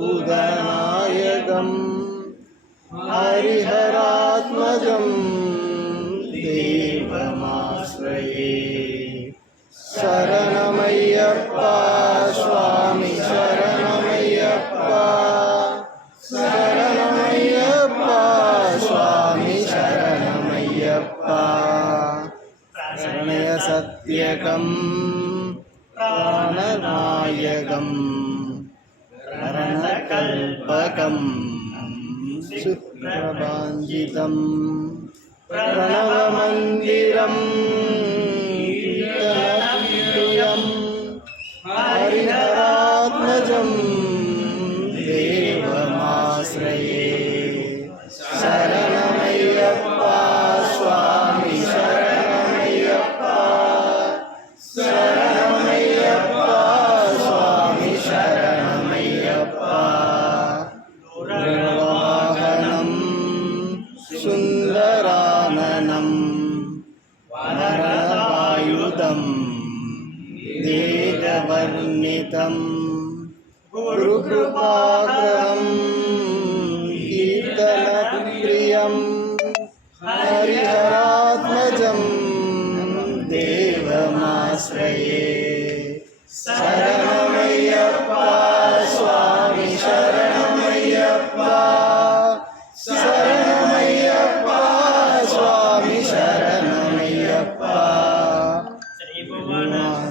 உதநாயகம் ஹரிஹராத்மஜம் தேவமாஸ்ரயே சரணமையப்பா சுவாமி சரணமையப்பா. சரணமையப்பா சுவாமி சரணமையப்பா. சரணய சத்தியகம் பிராணநாயகம். रणकल्पकम् सुप्रभाञ्जितं प्रणवमन्दिरं कीर्तनप्रियं हरिहरात्मजं धरवायुधं वेदवर्णितं गुरुकृपाकरं कीर्तनप्रियं हरिहरात्मजं देवमाश्रये शरण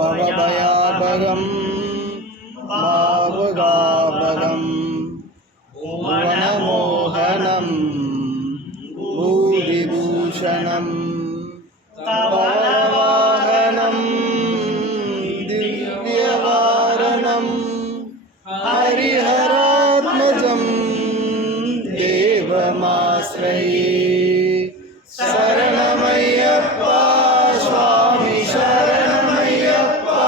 பவதயாபகம் பாவுகாபகம் புவனமோகனம் பூரிபூஷணம் கவலவாகனம் திவ்யவாரணம் ஹரிஹராத்மஜம் தேவமாஸ்ரயே